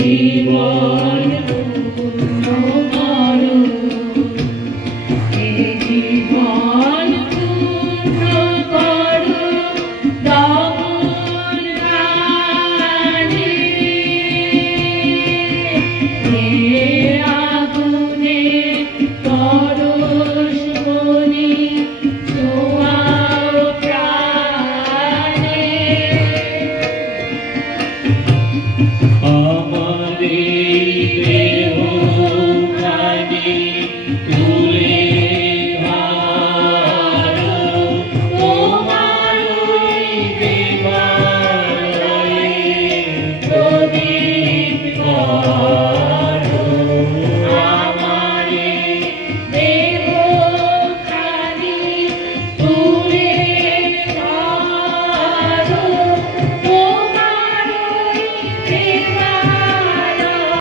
জীবন